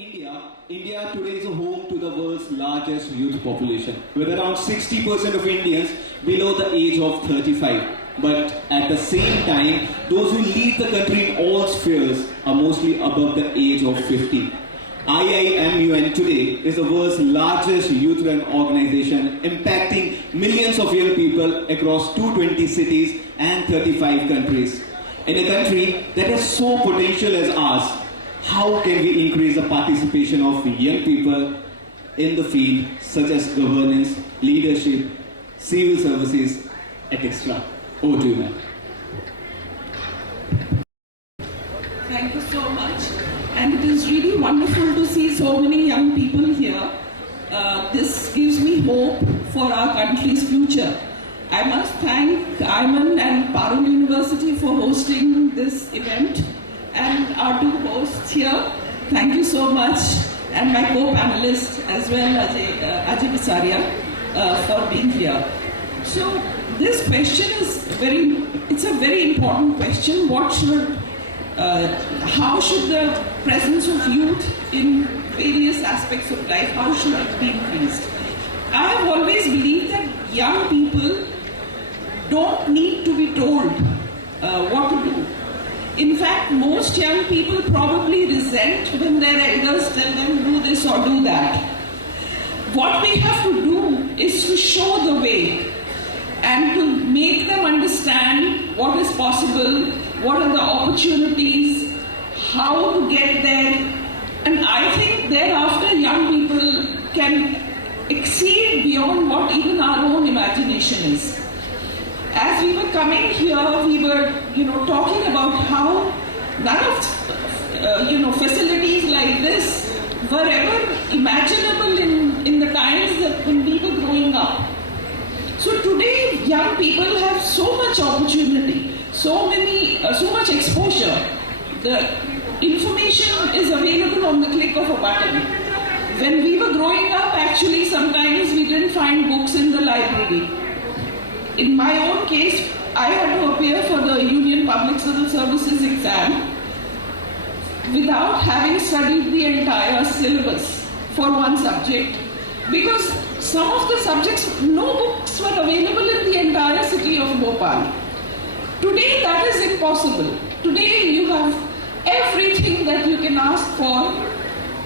India today is a home to the world's largest youth population, with around 60% of Indians below the age of 35. But at the same time, those who lead the country in all spheres are mostly above the age of 50. IIMUN today is the world's largest youth-run organization, impacting millions of young people across 220 cities and 35 countries. In a country that has so potential as ours, how can we increase the participation of young people in the field such as governance, leadership, civil services, etc.? Over to you, ma'am. Thank you so much. And it is really wonderful to see so many young people here. This gives me hope for our country's future. I must thank Ayman and Parul University for hosting this event, and our two hosts here. Thank you so much, and my co-panelists as well, Ajay Bisaria, for being here. So this question is it's a very important question. How should the presence of youth in various aspects of life, how should it be increased? I have always believed that young people don't need to be told what to do. In fact, most young people probably resent when their elders tell them do this or do that. What we have to do is to show the way and to make them understand what is possible, what are the opportunities, how to get there. And I think thereafter young people can exceed beyond what even our own imagination is. As we were coming here, we were, talking about how none of, facilities like this were ever imaginable in the times that when we were growing up. So today, young people have so much opportunity, so much exposure. The information is available on the click of a button. When we were growing up, actually, sometimes we didn't find books in the library. In my own case, I had to appear for the Union Public Civil Services exam without having studied the entire syllabus for one subject, because some of the subjects, no books were available in the entire city of Bhopal. Today, that is impossible. Today, you have everything that you can ask for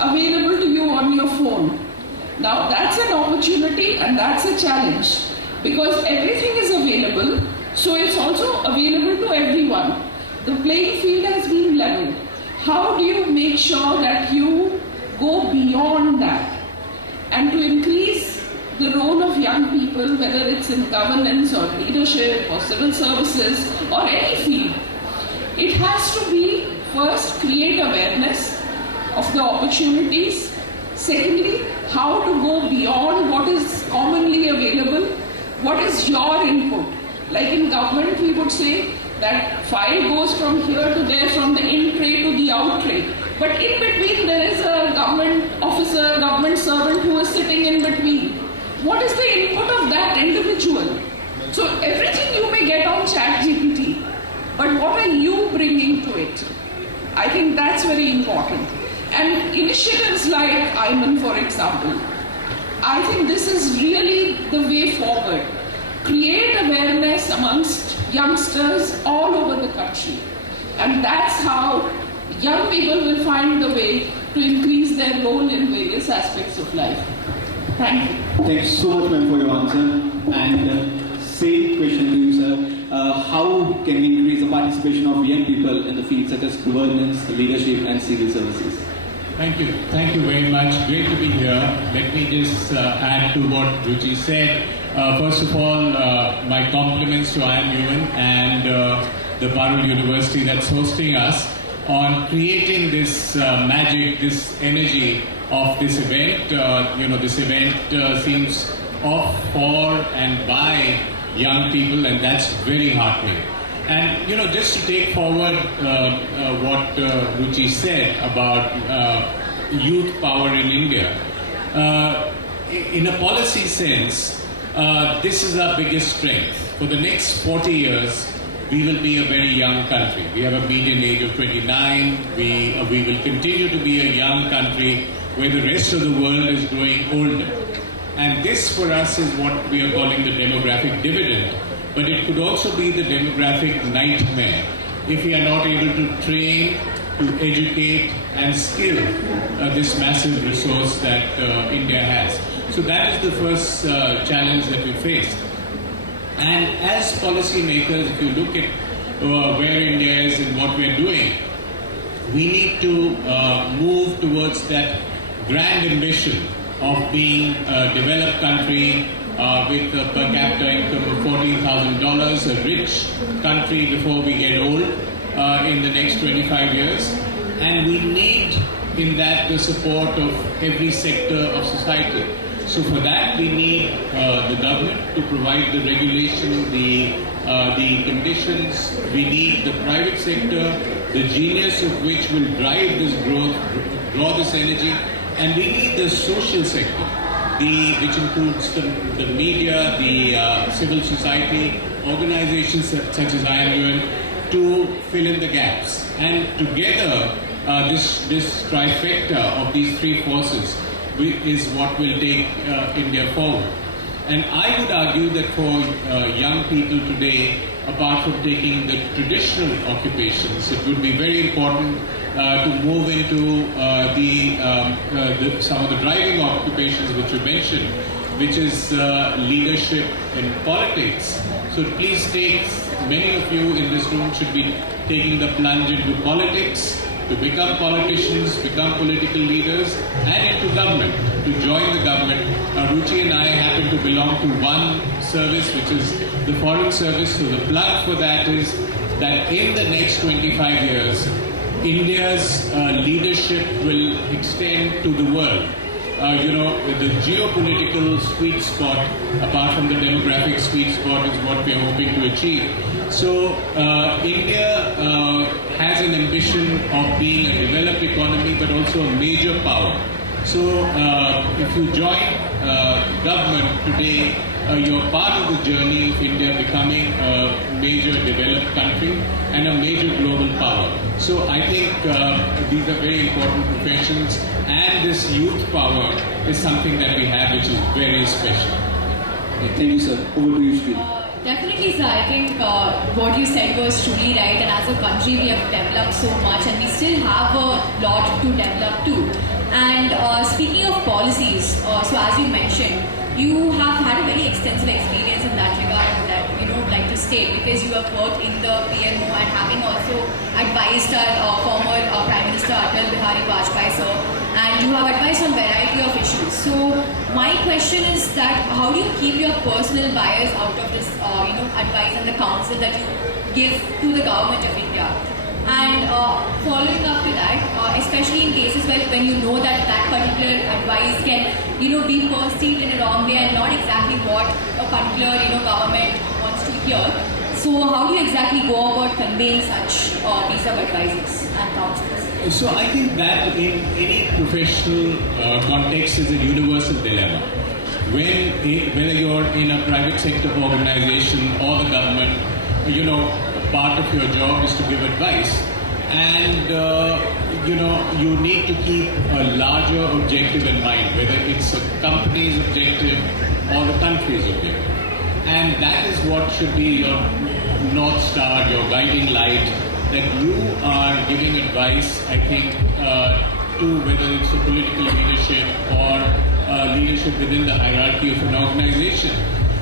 available to you on your phone. Now, that's an opportunity and that's a challenge, because everything is available, so it's also available to everyone. The playing field has been leveled. How do you make sure that you go beyond that and to increase the role of young people, whether it's in governance or leadership or civil services or any field? It has to be, first, create awareness of the opportunities. Secondly, how to go beyond what is commonly available. What is your input? Like in government, we would say that file goes from here to there, from the in tray to the out tray. But in between, there is a government officer, government servant who is sitting in between. What is the input of that individual? So everything you may get on ChatGPT, but what are you bringing to it? I think that's very important. And initiatives like Ayman, for example, I think this is really the way forward. Create awareness amongst youngsters all over the country. And that's how young people will find the way to increase their role in various aspects of life. Thank you. Thanks so much, ma'am, for your answer. And same question to you, sir. How can we increase the participation of young people in the fields such as governance, leadership, and civil services? Thank you. Thank you very much. Great to be here. Let me just add to what Ruchi said. First of all, my compliments to IIMUN and the Parul University that's hosting us on creating this magic, this energy of this event. This event seems of, for, and by young people, and that's very heartening. And, just to take forward what Ruchi said about youth power in India, in a policy sense, this is our biggest strength. For the next 40 years, we will be a very young country. We have a median age of 29. We will continue to be a young country where the rest of the world is growing older. And this for us is what we are calling the demographic dividend. But it could also be the demographic nightmare if we are not able to train, to educate and skill this massive resource that India has. So that is the first challenge that we face. And as policymakers, if you look at where India is and what we are doing, we need to move towards that grand ambition of being a developed country with a per capita income of $14,000, a rich country before we get old in the next 25 years. And we need in that the support of every sector of society. So for that we need the government to provide the regulation, the conditions. We need the private sector, the genius of which will drive this growth, draw this energy. And we need the social sector, which includes the media, the civil society, organizations such as IMUN, to fill in the gaps. And together, this trifecta of these three forces is what will take India forward. And I would argue that for young people today, apart from taking the traditional occupations, it would be very important to move into some of the driving occupations which you mentioned, which is leadership in politics. So please take, many of you in this room should be taking the plunge into politics, to become politicians, become political leaders, and into government, to join the government. Ruchi and I happen to belong to one service, which is the Foreign Service. So the plug for that is that in the next 25 years, India's leadership will extend to the world. The geopolitical sweet spot, apart from the demographic sweet spot, is what we are hoping to achieve. So India has an ambition of being a developed economy, but also a major power. So if you join government today, you're part of the journey of India becoming a major developed country and a major global power. So I think these are very important professions, and this youth power is something that we have which is very special. Thank you, sir. Over to you, Shri. Definitely, sir. I think what you said was truly right, and as a country we have developed so much and we still have a lot to develop too. And speaking of policies, so as you mentioned, you have had a very extensive experience in that regard that would like to state, because you have worked in the PMO and having also advised our former Prime Minister Atal Bihari Vajpayee sir, and you have advised on variety of issues. So my question is that how do you keep your personal bias out of this advice and the counsel that you give to the government of India? And following up to that, especially in cases where when you know that that particular advice can be perceived in a wrong way and not exactly what a particular government wants to hear. So how do you exactly go about conveying such piece of advices and counsels? So I think that in any professional context is a universal dilemma. Whether you're in a private sector organization or the government, part of your job is to give advice, and you need to keep a larger objective in mind, whether it's a company's objective or the country's objective. And that is what should be your North Star, your guiding light, that you are giving advice, I think, to whether it's a political leadership or leadership within the hierarchy of an organization.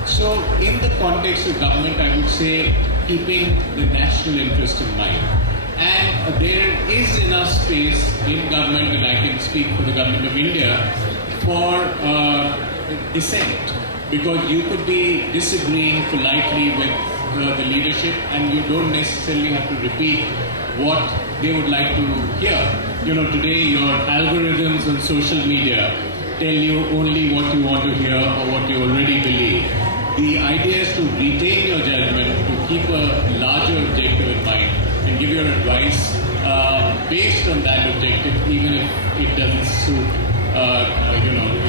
So in the context of government, I would say keeping the national interest in mind. And there is enough space in government, and I can speak for the government of India, for dissent. Because you could be disagreeing politely with the leadership, and you don't necessarily have to repeat what they would like to hear. Today your algorithms on social media tell you only what you want to hear or what you already believe. The idea is to retain your judgment, to keep a larger objective in mind, and give your advice based on that objective, even if it doesn't suit,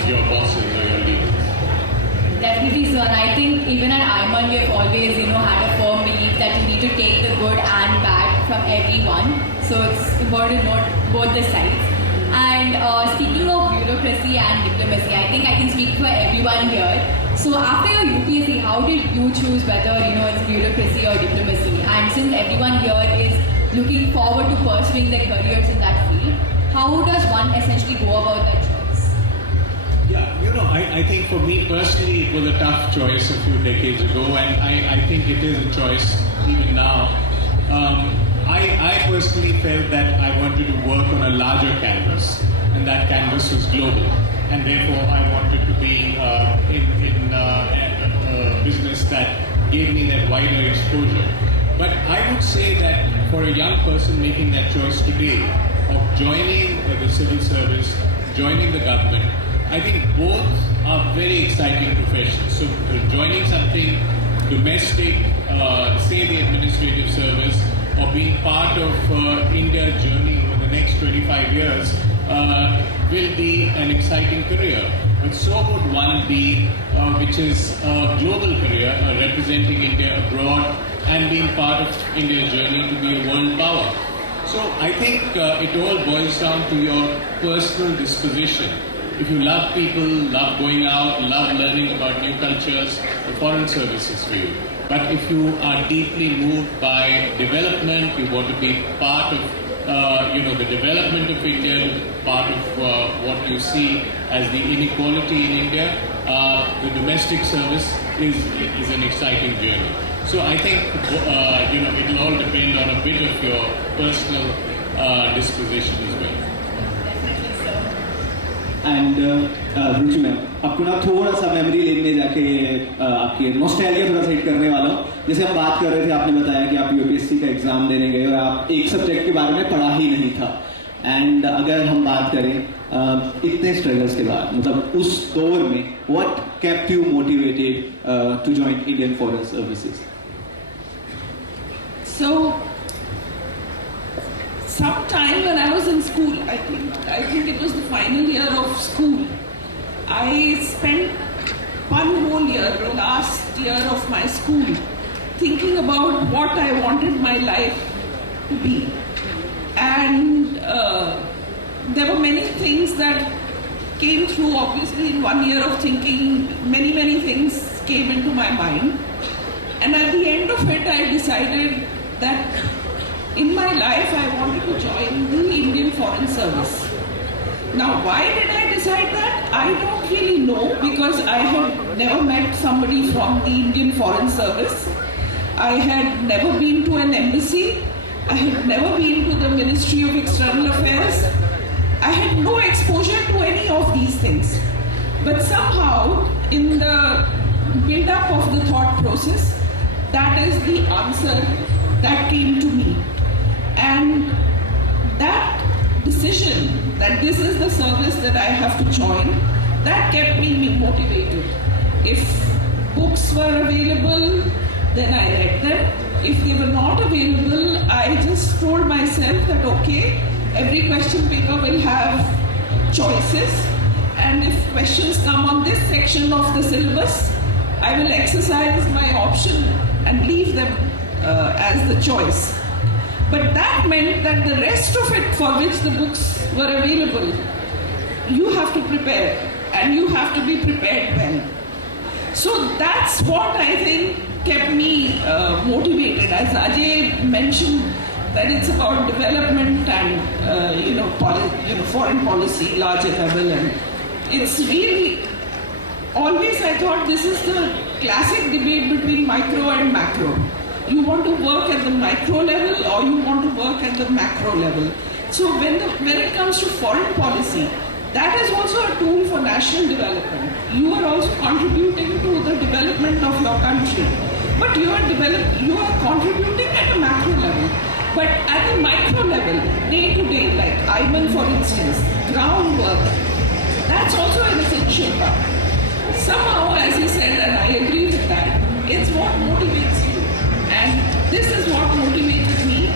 your bosses or your leaders. Definitely, so. And I think even at Ayman, we have always, had a firm belief that you need to take the good and bad from everyone. So it's important to note both the sides. And speaking of bureaucracy and diplomacy, I think I can speak for everyone here. So after your UPSC, how did you choose whether, it's bureaucracy or diplomacy? And since everyone here is looking forward to pursuing their careers in that field, how does one essentially go about that choice? Yeah, I think for me personally, it was a tough choice a few decades ago, and I think it is a choice even now. I personally felt that I wanted to work on a larger canvas, and that canvas was global, and therefore I wanted to be in a business that gave me that wider exposure. But I would say that for a young person making that choice today of joining the civil service, joining the government, I think both are very exciting professions. So joining something domestic, say the administrative service, or being part of India's journey over the next 25 years will be an exciting career. But so would one be, which is a global career, representing India abroad and being part of India's journey to be a world power. So I think it all boils down to your personal disposition. If you love people, love going out, love learning about new cultures, the foreign service is for you. But if you are deeply moved by development, you want to be part of the development of India, part of what you see as the inequality in India, the domestic service is an exciting journey. So I think it will all depend on a bit of your personal disposition as well. And Ruchi ma'am, आपको ना थोड़ा सा memory lane में जाके आपकी nostalgia थोड़ा सा hit करने वाला हूँ. जैसे हम बात कर रहे थे, आपने बताया कि आप यूपीएससी का एग्जाम देने गए और आप एक सब्जेक्ट के बारे में पढ़ा ही नहीं था. एंड अगर हम बात करें इतने स्ट्रगल्स के बाद, मतलब उस दौर में, what kept you motivated to join Indian foreign services? So, sometime when I was in school, I think it was the final year of school, I spent one whole year, the last year of my school, thinking about what I wanted my life to be. And there were many things that came through, obviously, in 1 year of thinking. Many things came into my mind. And at the end of it, I decided that in my life, I wanted to join the Indian Foreign Service. Now, why did I decide that? I don't really know, because I had never met somebody from the Indian Foreign Service. I had never been to an embassy. I had never been to the Ministry of External Affairs. I had no exposure to any of these things. But somehow, in the build-up of the thought process, that is the answer that came to me. And that decision, that this is the service that I have to join, that kept me motivated. If books were available, then I read them. If they were not available, I just told myself that okay, every question paper will have choices, and if questions come on this section of the syllabus, I will exercise my option and leave them as the choice. But that meant that the rest of it for which the books were available, you have to prepare, and you have to be prepared well. So that's what I think kept me motivated. As Ajay mentioned, that it's about development and foreign policy, larger level, and it's really always I thought this is the classic debate between micro and macro. You want to work at the micro level or you want to work at the macro level. So when it comes to foreign policy, that is also a tool for national development. You are also contributing to the development of your country. But you are contributing at a macro level. But at the micro level, day to day, like Ayman for instance, groundwork, that's also an essential part. Somehow, as he said, and I agree with that, it's what motivates you. And this is what motivated me.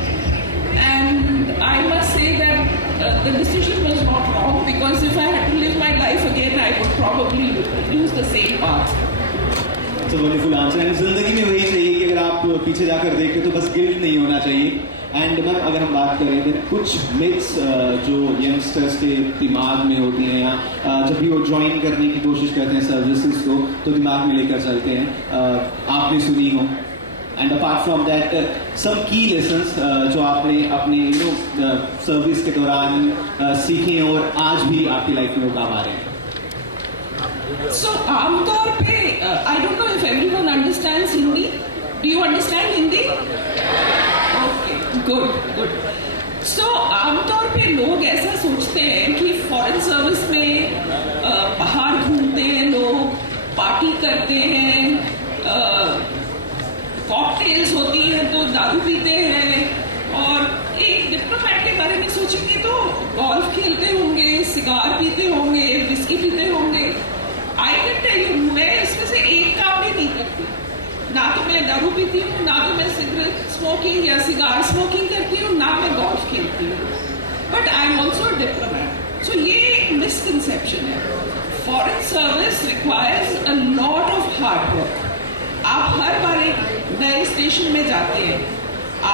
And I must say that the decision was not wrong, because if I had to live my life again, I would probably use the same path. It's a wonderful answer. And जिंदगी में वही चाहिए कि अगर आप पीछे जाकर देखते हो तो बस गिल्ट नहीं होना चाहिए। एंड मैम अगर हम बात करें तो कुछ मिथ्स जो यंगस्टर्स के दिमाग में होती हैं या जब भी वो ज्वाइन करने की कोशिश करते हैं सर्विसेज को तो दिमाग में लेकर चलते हैं, आपने सुनी हो। And apart from that some key lessons जो आपने अपने सर्विस के दौरान सीखे हैं और आज भी आपकी लाइफ में वो काम आ रहे हैं। So, आमतौर पे I don't know if everyone understands Hindi. Do you understand Hindi? Okay, good. So, आमतौर पे लोग ऐसा सोचते हैं कि फॉरेन सर्विस में बाहर घूमते हैं लोग, पार्टी करते हैं, कॉकटेल्स होती हैं तो दारू पीते हैं, और एक डिप्लोमेट के बारे में सोचेंगे तो गोल्फ खेलते होंगे, सिगार पीते होंगे, विस्की पीते होंगे। आई कैन टेल यू, मैं इसमें से एक काम भी नहीं करती। ना तो मैं दारू पीती हूँ, ना तो मैं सिगरेट स्मोकिंग या सिगार स्मोकिंग करती हूँ, ना मैं गोल्फ खेलती हूँ। But I am also diplomat. So ये एक मिसकंसेप्शन है। Foreign service requires a lot of hard work. आप हर बार एक नए स्टेशन में जाते हैं,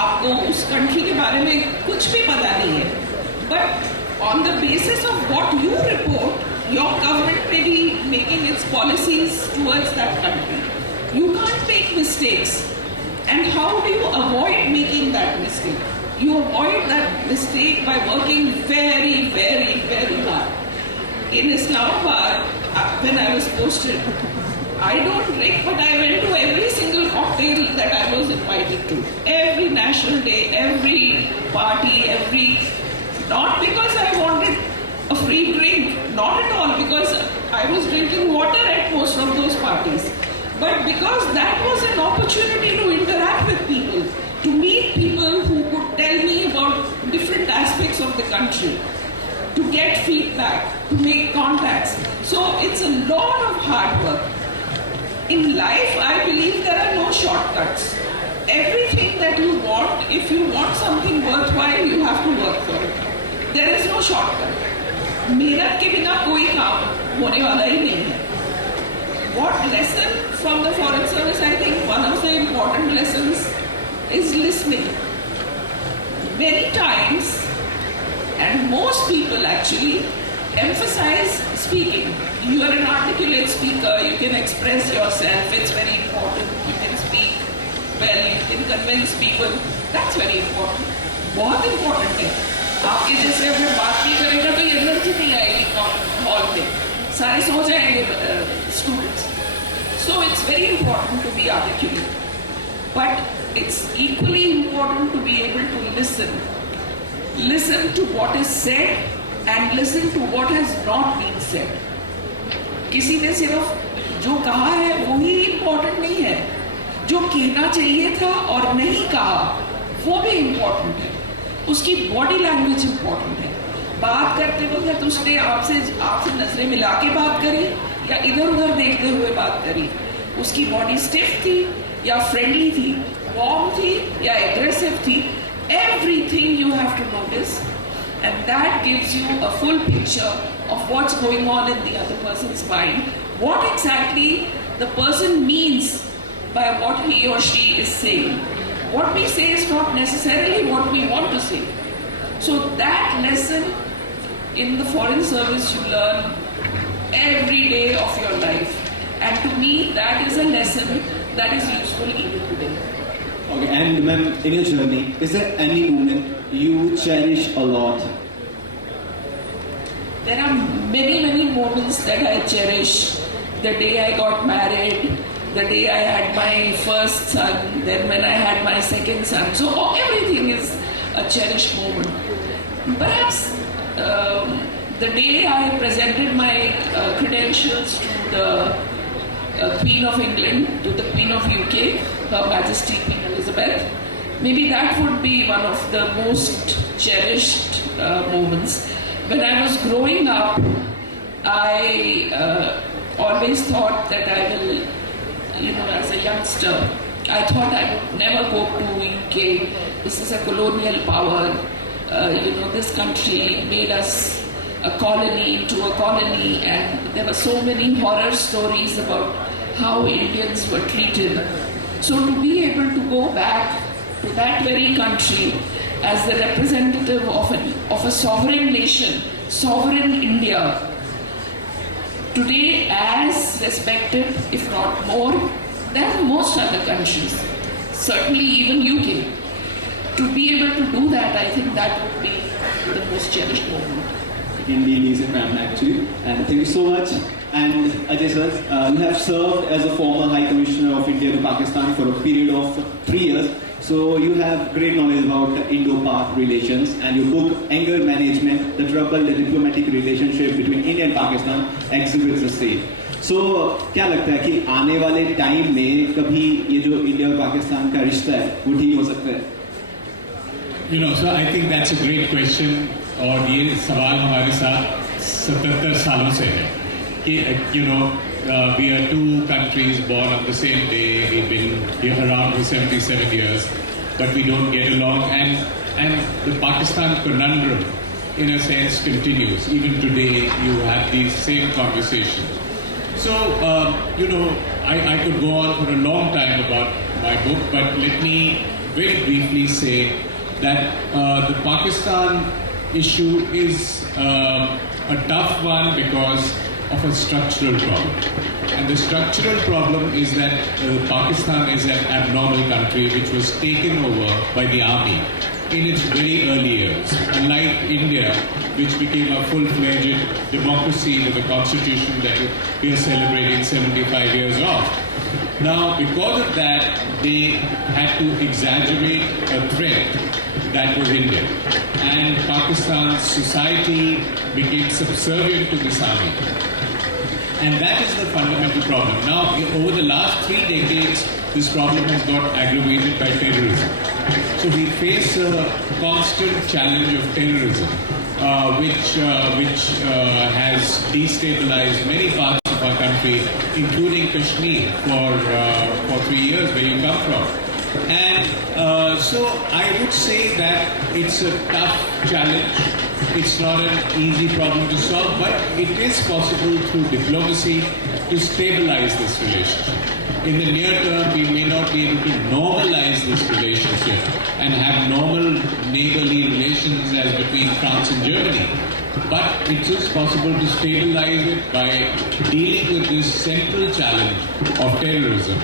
आपको उस कंट्री के बारे में कुछ भी पता नहीं है, but on the basis of what you report, your government may be making its policies towards that country. You can't make mistakes. And how do you avoid making that mistake? You avoid that mistake by working very, very, very hard. In Islamabad, when I was posted, I don't drink, but I went to every single cocktail that I was invited to. Every national day, every party, not because I wanted a free drink, not at all, because I was drinking water at most of those parties, but because that was an opportunity to interact with people, to meet people who could tell me about different aspects of the country, to get feedback, to make contacts. So it's a lot of hard work. In life, I believe there are no shortcuts. Everything that you want, if you want something worthwhile, you have to work for it. There is no shortcut. मेहनत के बिना कोई काम होने वाला ही नहीं है। What lesson from the foreign service? I think one of the important lessons is listening. Many times, and most people actually emphasize speaking. You are an articulate speaker. You can express yourself. It's very important. You can speak well. You can convince people. That's very important. बहुत important है। आपके जैसे अगर बात नहीं करेगा तो energy नहीं आएगी हॉल में, सारे सो जाएंगे students. So it's very important to be articulate, but it's equally important to be able to listen to what is said and listen to what has not been said. किसी ने सिर्फ जो कहा है वही इंपॉर्टेंट नहीं है, जो कहना चाहिए था और नहीं कहा वो भी इंपॉर्टेंट है। उसकी बॉडी लैंग्वेज इंपॉर्टेंट है। बात करते वक्त उसने आपसे नजरें मिला के बात करी या इधर उधर देखते हुए बात करी, उसकी बॉडी स्टिफ थी या फ्रेंडली थी, वार्म थी या एग्रेसिव थी, everything you have to notice, and that gives you a full picture of what's going on in the other person's mind, what exactly the person means by what he or she is saying. What we say is not necessarily what we want to say. So that lesson in the foreign service you learn every day of your life. And to me, that is a lesson that is useful even today. Okay, and ma'am, in your journey, is there any moment you cherish a lot? There are many, many moments that I cherish. The day I got married, the day I had my first son, then when I had my second son. So everything is a cherished moment. Perhaps the day I presented my credentials to the Queen of England, to the Queen of UK, Her Majesty Queen Elizabeth, maybe that would be one of the most cherished moments. When I was growing up, I always thought that I will, as a youngster, I thought I would never go to UK. This is a colonial power. This country made us a colony into a colony, and there were so many horror stories about how Indians were treated. So to be able to go back to that very country as the representative of a sovereign nation, sovereign India, today as respected, if not more, than most other countries, certainly even UK. To be able to do that, I think that would be the most cherished moment. Indeed, is a man actually. And thank you so much. And Ajay sir, you have served as a former High Commissioner of India to Pakistan for a period of 3 years. So you have great knowledge about the Indo-Pak relations, and your book Anger Management: The Troubled Diplomatic Relationship Between India and Pakistan exhibits the same. So क्या लगता है कि आने वाले time में कभी ये जो इंडिया और पाकिस्तान का रिश्ता है वो ठीक हो सकता है? So I think that's a great question. और ये सवाल हमारे साथ 77 सालों से है कि we are two countries born on the same day. We've been here around for 77 years, but we don't get along. And the Pakistan conundrum, in a sense, continues. Even today, you have these same conversations. So, I could go on for a long time about my book, but let me very briefly say that the Pakistan issue is a tough one because of a structural problem. And the structural problem is that Pakistan is an abnormal country which was taken over by the army in its very early years. Unlike India, which became a full-fledged democracy with a constitution that we are celebrating 75 years of. Now, because of that, they had to exaggerate a threat that was India. And Pakistan's society became subservient to this army. And that is the fundamental problem. Now, over the last 3 decades, this problem has got aggravated by terrorism. So we face a constant challenge of terrorism, which has destabilized many parts of our country, including Kashmir for 3 years, where you come from. And so I would say that it's a tough challenge. It's not an easy problem to solve, but it is possible through diplomacy to stabilize this relationship. In the near term, we may not be able to normalize this relationship and have normal neighborly relations as between France and Germany. But it is possible to stabilize it by dealing with this central challenge of terrorism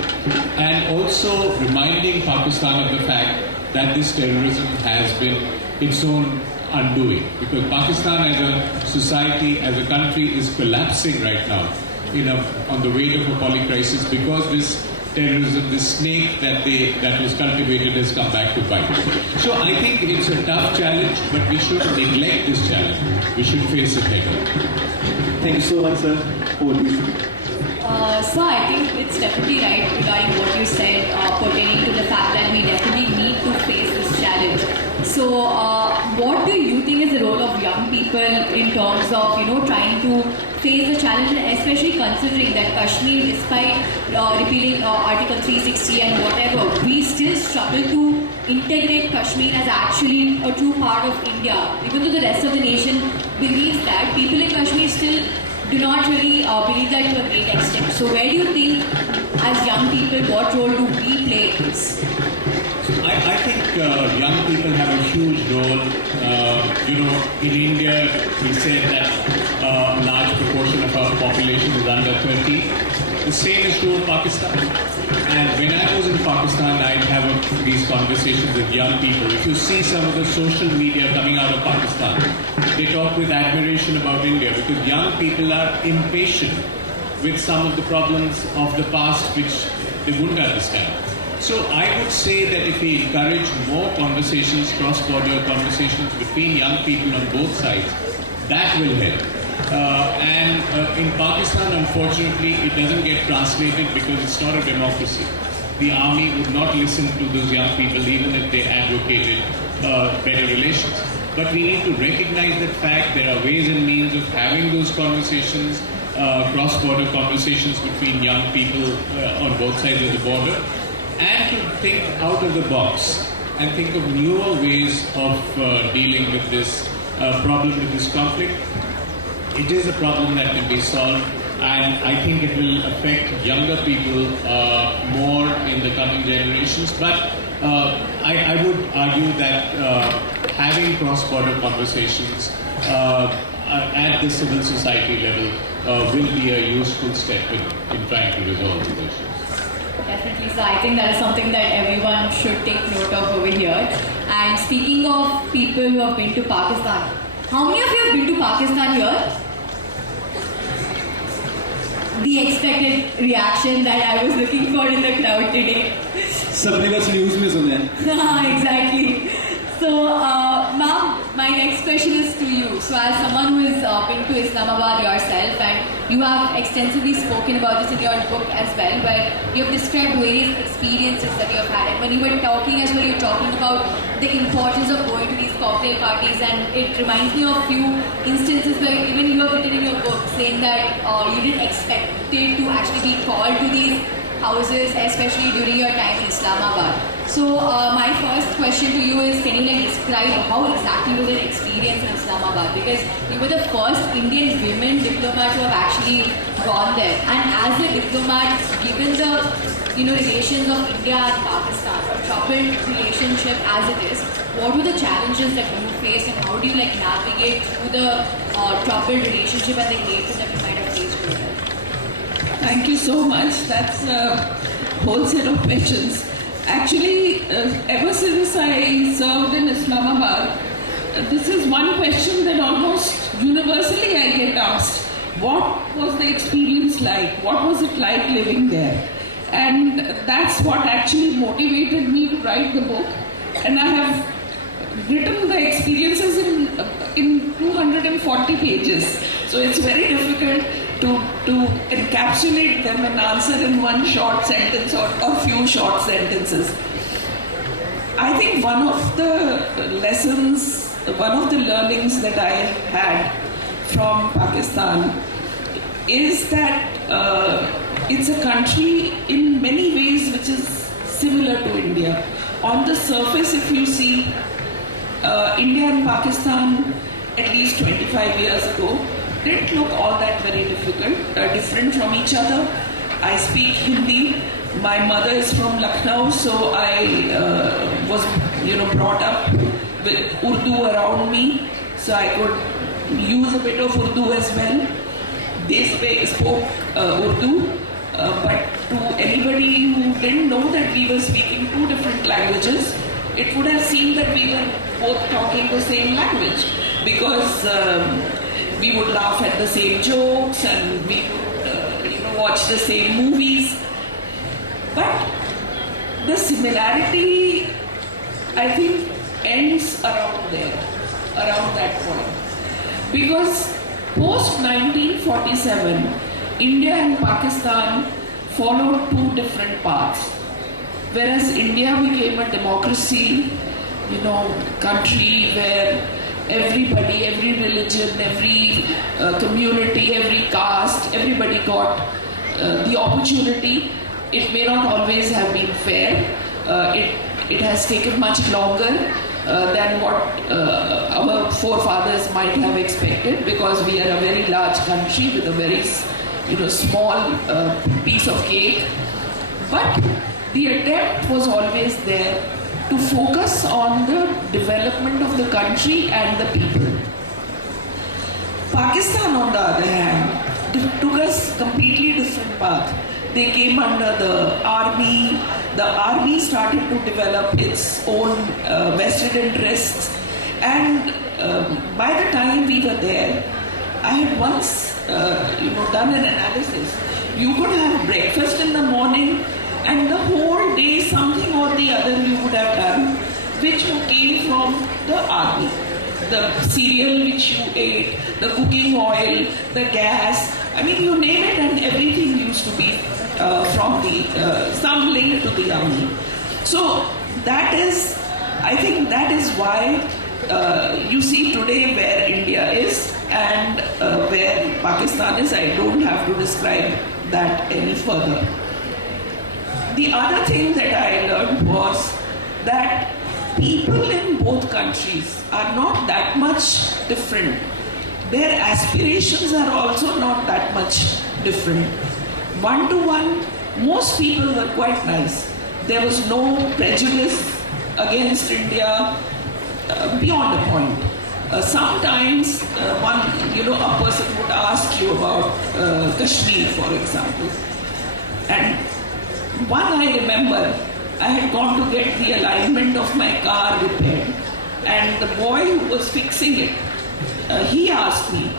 and also reminding Pakistan of the fact that this terrorism has been its own undoing. Because Pakistan as a society, as a country is collapsing right now on the weight of a polycrisis because this terrorism, this snake that was cultivated has come back to bite. So I think it's a tough challenge, but we shouldn't neglect this challenge. We should face it head on. Thank you so much, sir. Over to you. So I think it's definitely right regarding what you said pertaining to the fact that we definitely need to face this challenge. So what do you think is the role of young people in terms of trying to face the challenge, especially considering that Kashmir, despite repealing Article 360 and whatever, we still struggle to integrate Kashmir as actually a true part of India, even though the rest of the nation believes that. People in Kashmir still do not really believe that to a great extent. So where do you think, as young people, what role do we play in this? I think young people have a huge role. In India, we said that a large proportion of our population is under 30. The same is true of Pakistan. And when I was in Pakistan, I'd have these conversations with young people. If you see some of the social media coming out of Pakistan, they talk with admiration about India because young people are impatient with some of the problems of the past which they wouldn't understand. So I would say that if we encourage more conversations, cross-border conversations between young people on both sides, that will help. In Pakistan, unfortunately, it doesn't get translated because it's not a democracy. The army would not listen to those young people even if they advocated better relations. But we need to recognize that fact. There are ways and means of having those conversations, cross-border conversations between young people on both sides of the border, and to think out of the box and think of newer ways of dealing with this problem, with this conflict. It is a problem that can be solved and I think it will affect younger people more in the coming generations. But I would argue that having cross-border conversations at the civil society level will be a useful step in trying to resolve these issues. Definitely, so I think that is something that everyone should take note of over here. And speaking of people who have been to Pakistan, how many of you have been to Pakistan here? The expected reaction that I was looking for in the crowd today. सबने बस news में सुने हैं. Exactly. So, ma'am, my next question is to you. So, as someone who has been to Islamabad yourself, and you have extensively spoken about this in your book as well, where you have described various experiences that you have had. And when you were talking as well, you were talking about the importance of going to these cocktail parties, and it reminds me of few instances where even you have written in your book saying that you didn't expect it to actually be called to these houses, especially during your time in Islamabad. So my first question to you is, can you describe how exactly was your experience in Islamabad? Because you were the first Indian women diplomat to have actually gone there. And as a diplomat, given the relations of India and Pakistan, a troubled relationship as it is, what were the challenges that you faced, and how do you navigate through the troubled relationship and the hatred that you might have faced with it? Thank you so much. That's a whole set of questions. Actually, ever since I served in Islamabad, this is one question that almost universally I get asked. What was the experience like? What was it like living there? And that's what actually motivated me to write the book. And I have written the experiences in 240 pages. So it's very difficult to encapsulate them and answer in one short sentence or few short sentences. I think one of the lessons, one of the learnings that I had from Pakistan is that it's a country in many ways which is similar to India. On the surface, if you see India and Pakistan at least 25 years ago didn't look all that very different from each other. I speak Hindi. My mother is from Lucknow, so I was brought up with Urdu around me, so I could use a bit of Urdu as well. They spoke Urdu, but to anybody who didn't know that we were speaking two different languages, it would have seemed that we were both talking the same language, because we would laugh at the same jokes and we would watch the same movies. But the similarity, I think, ends around there, around that point. Because post 1947, India and Pakistan followed two different paths. Whereas India became a democracy, country where everybody, every religion, every community, every caste, everybody got the opportunity. It may not always have been fair. It has taken much longer than what our forefathers might have expected, because we are a very large country with a very small piece of cake. But the attempt was always there to focus on the development of the country and the people. Pakistan, on the other hand, took us completely different path. They came under the army. The army started to develop its own vested interests. And by the time we were there, I had once done an analysis. You could have breakfast in the morning, and the whole day something or the other you would have done which came from the army. The cereal which you ate, the cooking oil, the gas, you name it, and everything used to be from the some link to the army. So I think that is why you see today where India is and where Pakistan is. I don't have to describe that any further. The other thing that I learned was that people in both countries are not that much different. their aspirations are also not that much different. One to one, most people were quite nice. There was no prejudice against India beyond a point. Sometimes a person would ask you about Kashmir, for example. And one I remember, I had gone to get the alignment of my car repaired. And the boy who was fixing it, he asked me,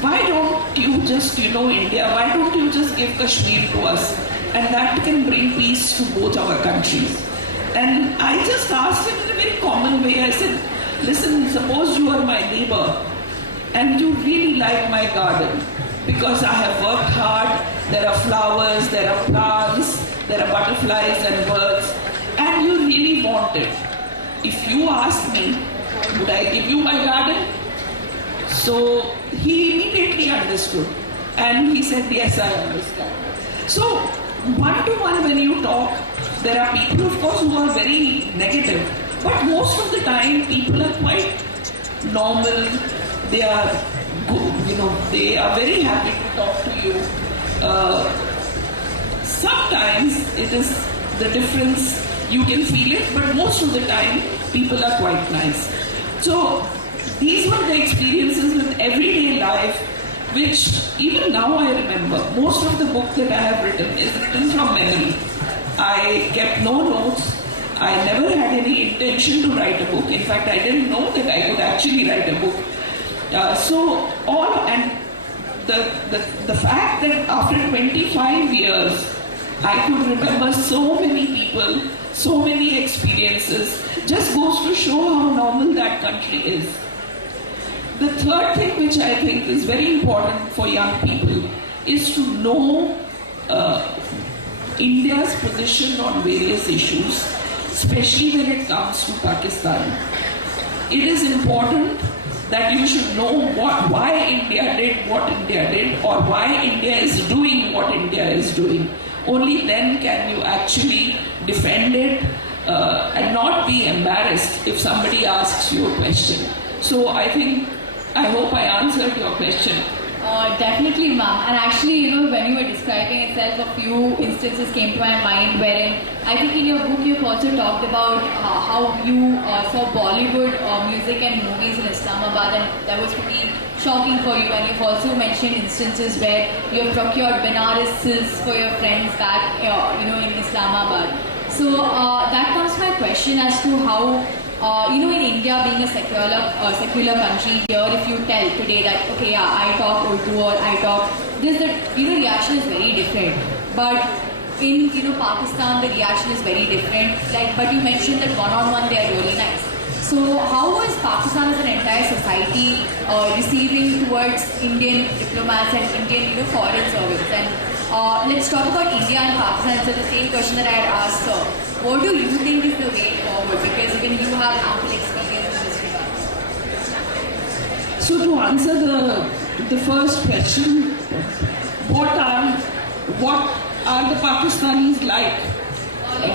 why don't you just, India, why don't you just give Kashmir to us? And that can bring peace to both our countries. And I just asked him in a very common way. I said, listen, suppose you are my neighbor and you really like my garden because I have worked hard, there are flowers, there are plants, there are butterflies and birds, and you really want it. If you ask me, would I give you my garden? So he immediately understood and he said, yes, I understand. So one to one when you talk, there are people of course who are very negative, but most of the time people are quite normal, they are good, they are very happy to talk to you. Sometimes it is the difference, you can feel it, but most of the time people are quite nice. So these were the experiences with everyday life, which even now I remember. Most of the book that I have written is written from memory. I kept no notes. I never had any intention to write a book. In fact, I didn't know that I could actually write a book. The fact that after 25 years, I could remember so many people, so many experiences, just goes to show how normal that country is. The third thing which I think is very important for young people is to know India's position on various issues, especially when it comes to Pakistan. It is important that you should know why India did what India did, or why India is doing what India is doing. Only then can you actually defend it and not be embarrassed if somebody asks you a question. So I hope I answered your question. Definitely, ma'am. And actually, when you were describing itself, a few instances came to my mind wherein I think in your book you've also talked about how you saw Bollywood music and movies in Islamabad, and that was pretty shocking for you. And you've also mentioned instances where you have procured Benares silks for your friends back, in Islamabad. So that comes my question as to how. In India being a secular country, here if you tell today that, okay, yeah, I talk Urdu or I talk this, reaction is very different. But in, Pakistan, the reaction is very different. But you mentioned that one-on-one they are really nice. So how was Pakistan as an entire society receiving towards Indian diplomats and Indian, foreign servants? And let's talk about India and Pakistan. So the same question that I had asked, sir. What do you think is the way forward? Because even you have ample experience in this regard. So to answer the first question, what are the Pakistanis like?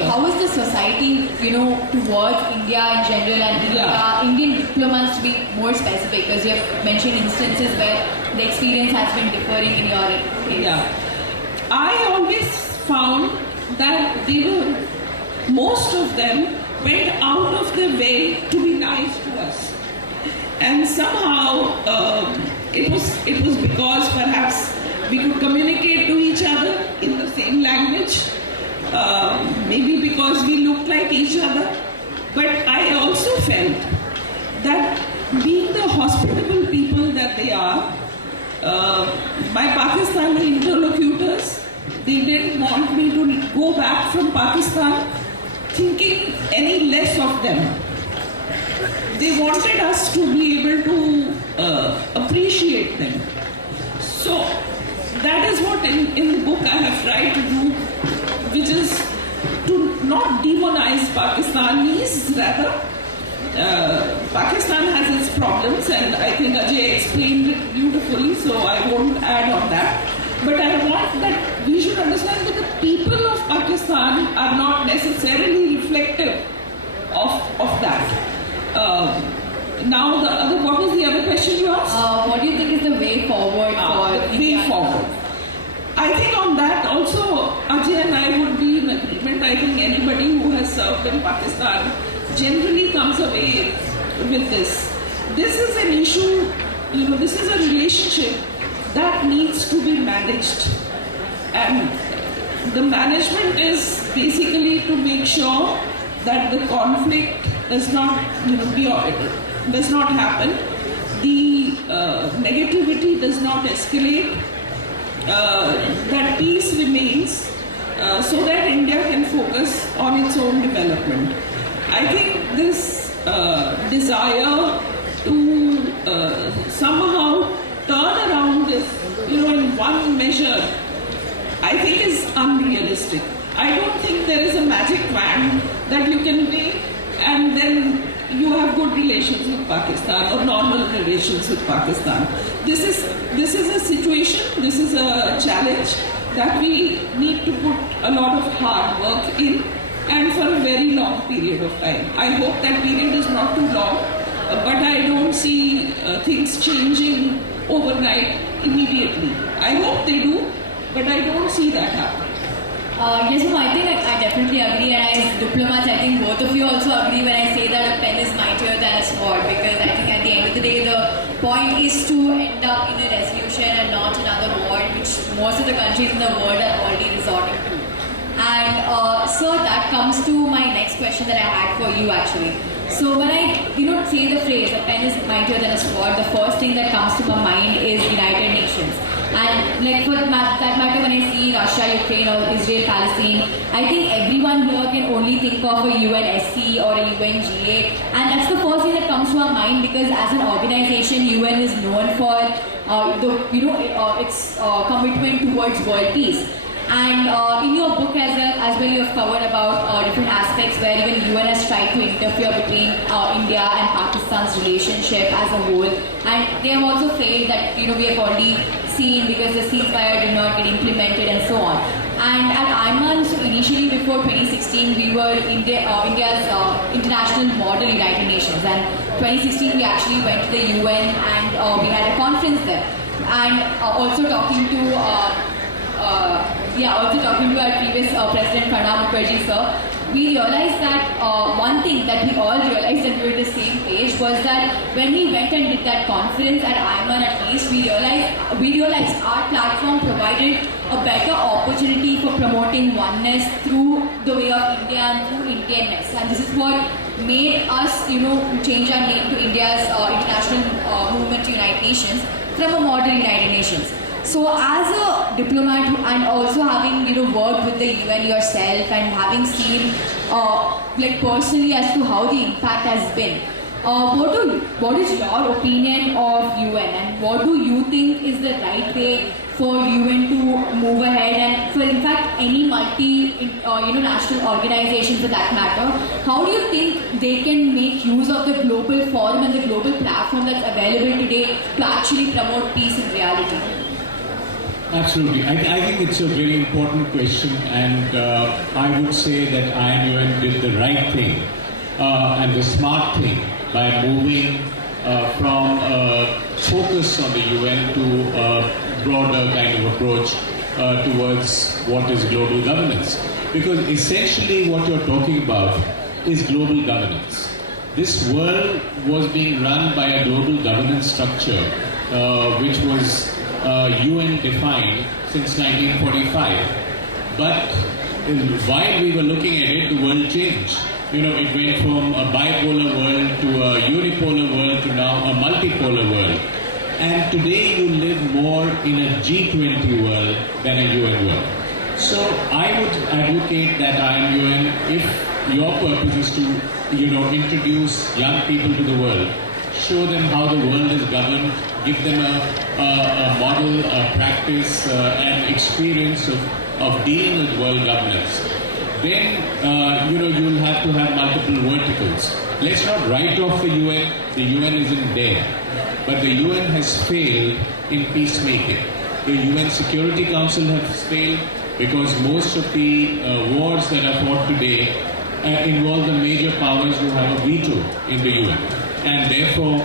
How is the society, towards India in general and Indian diplomats to be more specific? Because you have mentioned instances where the experience has been differing in your case. Yeah. I always found that most of them went out of their way to be nice to us, and somehow it was because perhaps we could communicate to each other in the same language, maybe because we looked like each other. But I also felt that being the hospitable people that they are, my Pakistani interlocutors, they didn't want me to go back from Pakistan thinking any less of them. They wanted us to be able to appreciate them. So that is what in the book I have tried to do, which is to not demonize Pakistanis, rather. Pakistan has its problems, and I think Ajay explained it beautifully, so I won't add on that. But I want that we should understand that the people of Pakistan are not necessarily reflective of that. Now, what was the other question you asked? What do you think is the way forward for The India? way forward. I think on that also, Ajay and I would be in agreement. I think anybody who has served in Pakistan generally comes away with this. This is an issue, this is a relationship that needs to be managed. And the management is basically to make sure that the conflict does not, does not happen. The negativity does not escalate. That peace remains so that India can focus on its own development. I think this desire to somehow turn around this, in one measure, I think is unrealistic. I don't think there is a magic wand that you can wave and then you have good relations with Pakistan or normal relations with Pakistan. This is a situation, this is a challenge that we need to put a lot of hard work in and for a very long period of time. I hope that period is not too long, but I don't see things changing overnight immediately. I hope they do, but I don't see that happen. Yes, I think I definitely agree, and as diplomats, I think both of you also agree when I say that a pen is mightier than a sword, because I think at the end of the day, the point is to end up in a resolution and not another war, which most of the countries in the world are already resorting to. And so that comes to my next question that I had for you actually. So when I say the phrase, a pen is mightier than a sword, the first thing that comes to my mind is United Nations. And like for that matter, when I see Russia, Ukraine or Israel, Palestine, I think everyone here can only think of a UNSC or a UNGA, and that's the first thing that comes to our mind, because as an organization, UN is known for its commitment towards world peace. And in your book as well, you have covered about different aspects where even UN has tried to interfere between India and Pakistan's relationship as a whole, and they have also failed that we have already seen, because the ceasefire did not get implemented and so on. And at Ayman, so initially before 2016, we were India's international model United Nations, and 2016 we actually went to the UN and we had a conference there, and also talking to our previous President Pranab Mukherjee sir, we realized that one thing that we all realized that we were the same page was that when we went and did that conference at Ayman, at least we realized our platform provided a better opportunity for promoting oneness through the way of India and through Indianness, and this is what made us change our name to India's international movement to United Nations from a model United Nations. So as a diplomat and also having worked with the UN yourself and having seen personally as to how the impact has been, what is your opinion of UN, and what do you think is the right way for UN to move ahead, and for in fact any national organization for that matter? How do you think they can make use of the global forum and the global platform that's available today to actually promote peace in reality? Absolutely. I think it's a very important question, and I would say that IMUN did the right thing and the smart thing by moving from focus on the UN to a broader kind of approach towards what is global governance. Because essentially what you're talking about is global governance. This world was being run by a global governance structure which was UN defined since 1945. But while we were looking at it, the world changed. It went from a bipolar world to a unipolar world to now a multipolar world. And today you live more in a G20 world than a UN world. So I would advocate that IMUN, if your purpose is to, introduce young people to the world, show them how the world is governed, give them a model, a practice, and experience of dealing with world governance. Then, you'll have to have multiple verticals. Let's not write off the UN. The UN isn't dead. But the UN has failed in peacemaking. The UN Security Council has failed because most of the wars that are fought today involve the major powers who have a veto in the UN. and therefore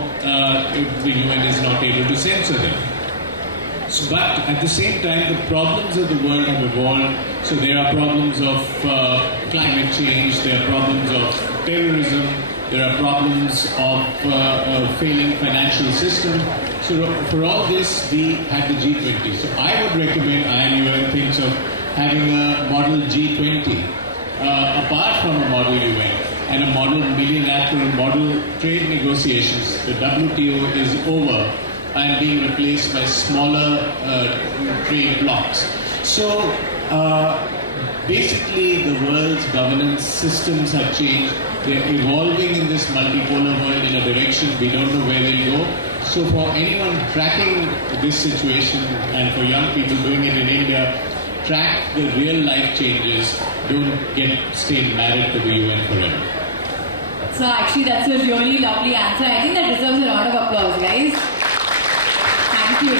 the UN is not able to censor them. But at the same time, the problems of the world have evolved. So there are problems of climate change, there are problems of terrorism, there are problems of failing financial system. So for all this, we had the G20. So I would recommend IMUN thinks of having a model G20 apart from a model UN and a model multilateral model trade negotiations. The WTO is over and being replaced by smaller trade blocs. So basically the world's governance systems have changed. They're evolving in this multipolar world in a direction we don't know where they'll go. So for anyone tracking this situation and for young people doing it in India, track the real life changes. Don't stay married to the UN forever. So actually that's a really lovely answer. I think that deserves a round of applause, guys. Thank you.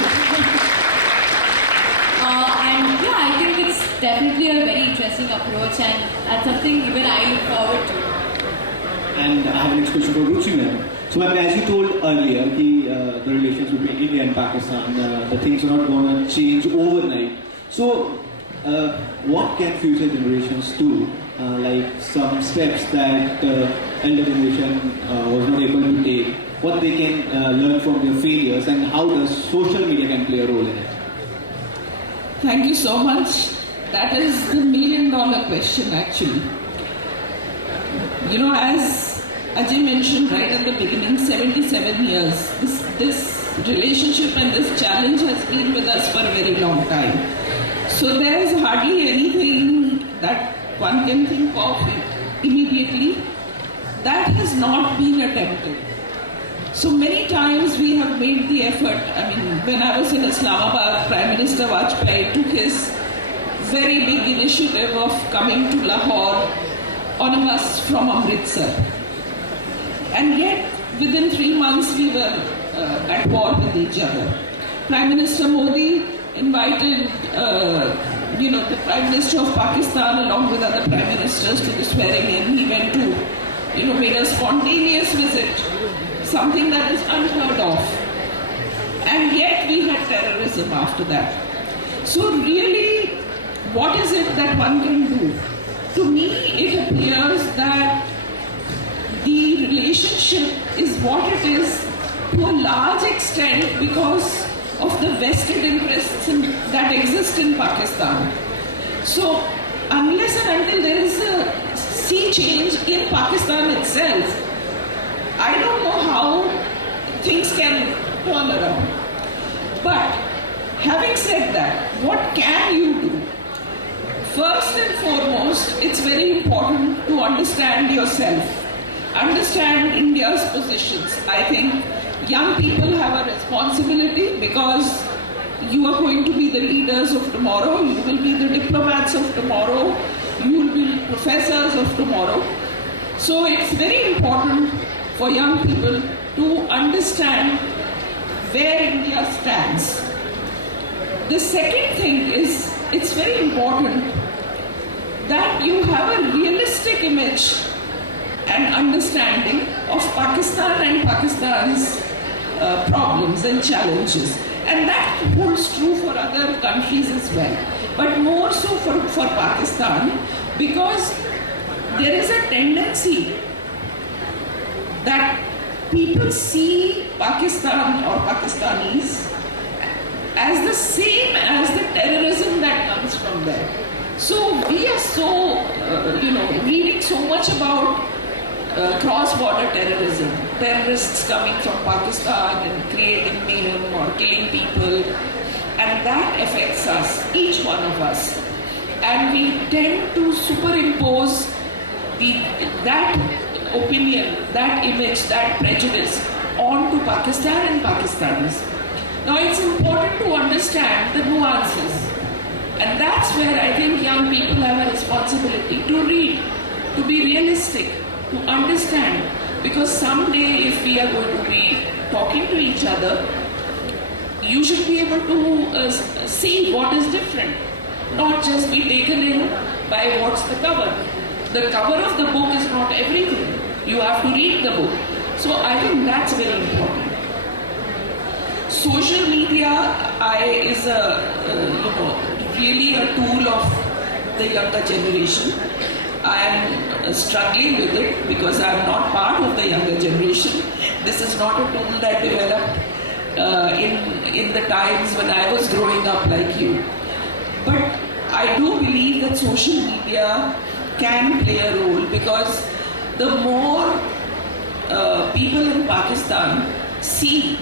And yeah, I think it's definitely a very interesting approach, and that's something even I look forward to. And I have an next question for Ruchi ma'am. So ma'am, as you told earlier, the relations between India and Pakistan, the things are not going to change overnight. So what can future generations do? Like some steps that elder generation was not able to take, what they can learn from their failures, and how does social media can play a role in it? Thank you so much. That is the million-dollar question, actually. You know, as Ajay mentioned right at the beginning, 77 years. This relationship and this challenge has been with us for a very long time. So there is hardly anything that one can think of immediately that has not been attempted. So many times we have made the effort. I mean, when I was in Islamabad, Prime Minister Vajpayee took his very big initiative of coming to Lahore on a bus from Amritsar. And yet, within 3 months, we were at war with each other. Prime Minister Modi invited, the Prime Minister of Pakistan along with other Prime Ministers to the swearing-in. He went to, made a spontaneous visit, something that is unheard of. And yet we had terrorism after that. So really, what is it that one can do? To me, it appears that the relationship is what it is to a large extent because of the vested interests that exist in Pakistan. So unless and until there is a sea change in Pakistan itself, I don't know how things can turn around. But having said that, what can you do? First and foremost, it's very important to understand yourself, understand India's positions. I think young people have a responsibility because you are going to be the leaders of tomorrow, you will be the diplomats of tomorrow, you will be professors of tomorrow. So it's very important for young people to understand where India stands. The second thing is, it's very important that you have a realistic image and understanding of Pakistan and Pakistan's problems and challenges. And that holds true for other countries as well. But more so for Pakistan, because there is a tendency that people see Pakistan or Pakistanis as the same as the terrorism that comes from there. So we are so, reading so much about cross-border terrorism, terrorists coming from Pakistan and creating mayhem or killing people, and that affects us, each one of us. And we tend to superimpose that opinion, that image, that prejudice onto Pakistan and Pakistanis. Now it's important to understand the nuances, and that's where I think young people have a responsibility to read, to be realistic, to understand, because someday if we are going to be talking to each other, you should be able to see what is different, not just be taken in by what's the cover. The cover of the book is not everything. You have to read the book. So I think that's very important. Social media is really a tool of the younger generation. I am struggling with it because I am not part of the younger generation. This is not a tool that developed in the times when I was growing up like you. But I do believe that social media can play a role because the more people in Pakistan see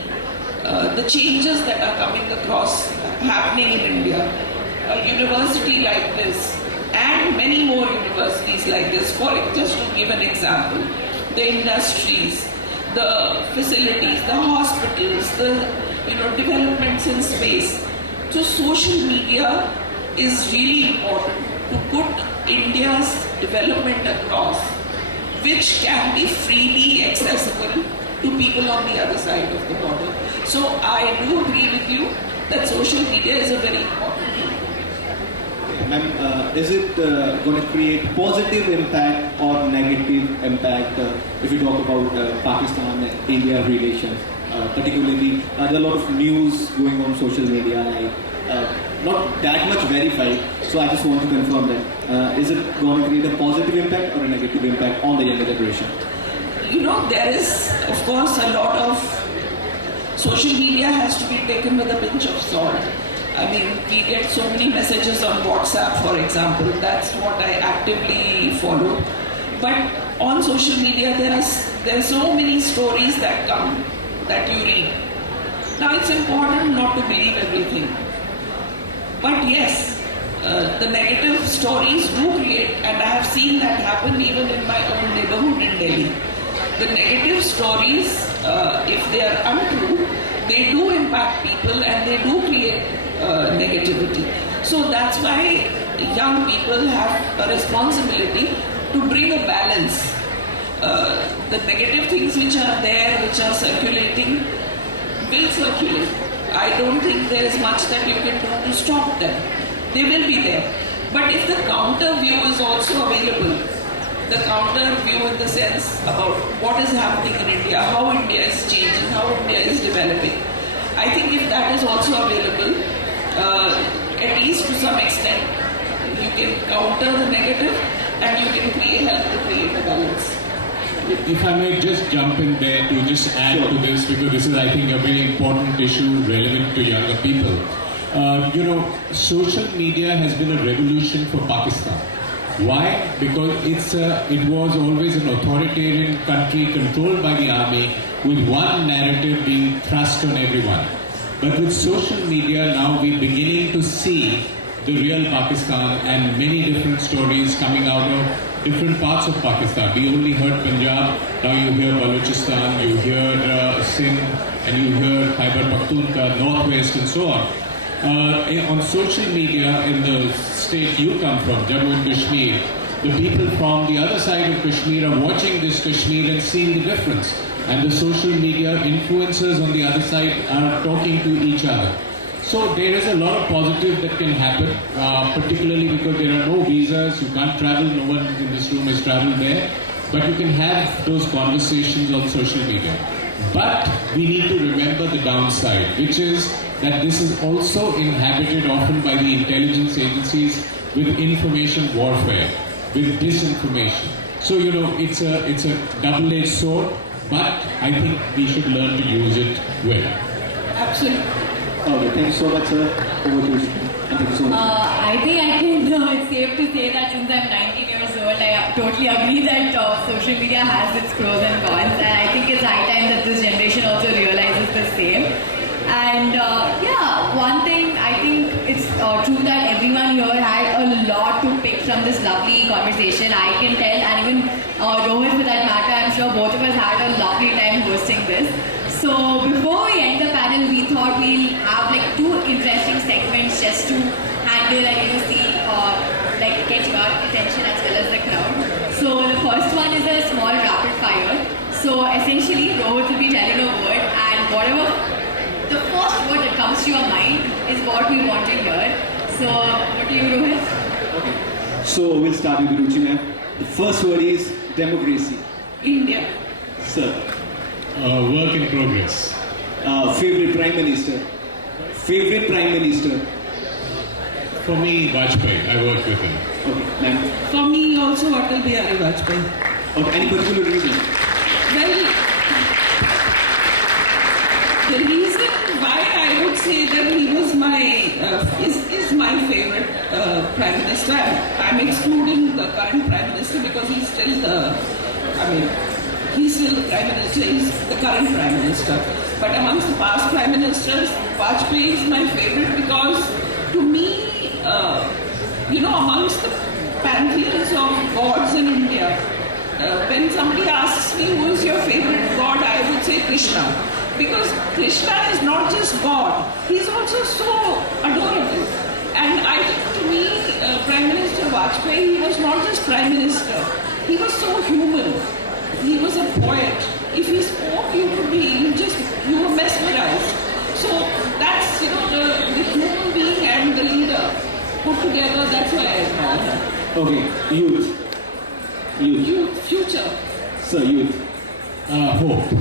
the changes that are coming across, happening in India, a university like this and many more universities like this, just to give an example, the industries, the facilities, the hospitals, the developments in space. So social media is really important to put India's development across, which can be freely accessible to people on the other side of the border. So I do agree with you that social media is a very important tool. Ma'am, is it going to create positive impact or negative impact if you talk about Pakistan and India relations? Particularly, there are a lot of news going on social media, like not that much verified. So I just want to confirm that. Is it going to create a positive impact or a negative impact on the younger generation? There is, of course, a lot of social media has to be taken with a pinch of salt. I mean, we get so many messages on WhatsApp, for example. That's what I actively follow. But on social media, there are so many stories that come that you read. Now, it's important not to believe everything. But yes, the negative stories do create, and I have seen that happen even in my own neighborhood in Delhi. The negative stories, if they are untrue, they do impact people and they do create negativity. So that's why young people have a responsibility to bring a balance. The negative things which are there, which are circulating, will circulate. I don't think there is much that you can do to stop them. They will be there. But if the counter view is also available, the counter view in the sense about what is happening in India, how India is changing, how India is developing, I think if that is also available, at least to some extent, you can counter the negative and you can help to create a balance. If I may just jump in there to just add to this, because this is, I think, a very important issue relevant to younger people. Social media has been a revolution for Pakistan. Why? Because it was always an authoritarian country controlled by the army, with one narrative being thrust on everyone. But with social media now, we're beginning to see the real Pakistan and many different stories coming out of different parts of Pakistan. We only heard Punjab, now you hear Balochistan, you hear Sindh, and you hear Khyber Pakhtunkhwa, Northwest, and so on. On social media in the state you come from, Jammu and Kashmir, the people from the other side of Kashmir are watching this Kashmir and seeing the difference. And the social media influencers on the other side are talking to each other. So there is a lot of positive that can happen, particularly because there are no visas, you can't travel, no one in this room has traveled there, but you can have those conversations on social media. But we need to remember the downside, which is that this is also inhabited often by the intelligence agencies with information warfare, with disinformation. So, it's a double-edged sword, but I think we should learn to use it well. Absolutely. Okay, thank you so much, sir. Over to you. Thank you so much. I think it's safe to say that since I'm 19 years old, I totally agree that social media has its pros and cons, and I think it's high time that this generation also realizes the same. And one thing, I think it's true that everyone here had a lot to pick from this lovely conversation. I can tell, and even Rohit for that matter, I'm sure both of us had a lovely time hosting this. So before we end the panel, we thought we'll have like two interesting segments just to handle and see get your attention as well as the crowd. So the first one is a small rapid fire. So essentially, Rohit will be telling a word, and whatever the first word that comes to your mind is what we want to hear. So what do you, Rohit? Okay. So we'll start with Ruchi ma'am. The first word is democracy. India. Sir. Work in progress. Favorite Prime Minister? Favorite Prime Minister? For me, Vajpayee. I worked with him. Okay, ma'am. For me also, Atal Bihari Vajpayee. Okay, any particular reason? Well, the reason why I would say that he was is my favorite prime minister. I'm excluding the current prime minister because he's still he's still the prime minister. He's the current prime minister. But amongst the past prime ministers, Vajpayee is my favorite because, to me, amongst the pantheons of gods in India, when somebody asks me who is your favorite god, I would say Krishna. Because Krishna is not just God, he's also so adorable. And I think, to me, Prime Minister Vajpayee, he was not just Prime Minister, he was so human. He was a poet. If he spoke, you were mesmerized. So that's, the human being and the leader put together, that's why I admire him. Okay, youth. Youth, future. Sir, youth. Hope.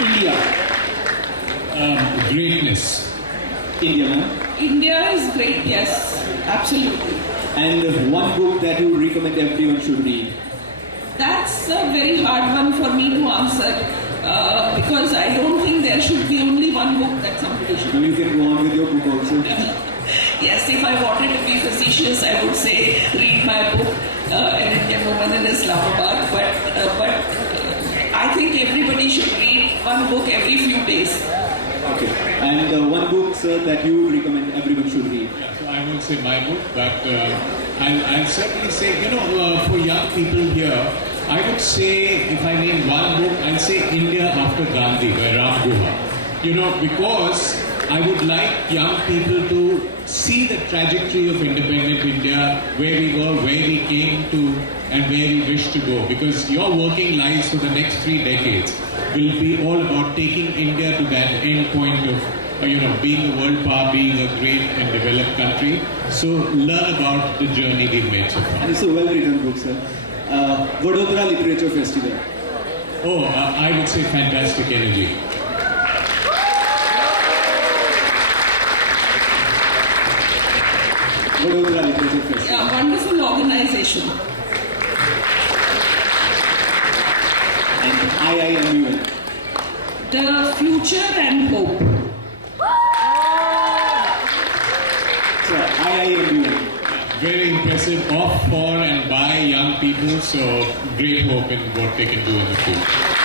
India. Greatness. India, ma'am. India is great, yes, absolutely. And one book that you would recommend everyone should read. That's a very hard one for me to answer because I don't think there should be only one book that somebody should Now read. you can go on with your book also. Yes, if I wanted to be facetious, I would say read my book, An Indian Woman in Islamabad. But I think everybody should read one book every few days. Okay. And one book, sir, that you would recommend everyone should read. Yeah, so I won't say my book, but I'll certainly say, for young people here, I would say, if I name one book, I'll say India After Gandhi by Ram Guha. Because I would like young people to see the trajectory of independent India, where we were, where we came to, and where we wish to go. Because your working lives for the next 3 decades will be all about taking India to that end point of, being a world power, being a great and developed country. So learn about the journey we've made so far. And it's a well-written book, sir. Vadodara Literature Festival. Oh, I would say fantastic energy. Vadodara Literature Festival. Yeah, wonderful organization. And IIMUN. The future and hope. Sir, IIMUN. Very impressive, of, for and by young people, so great hope in what they can do in the future.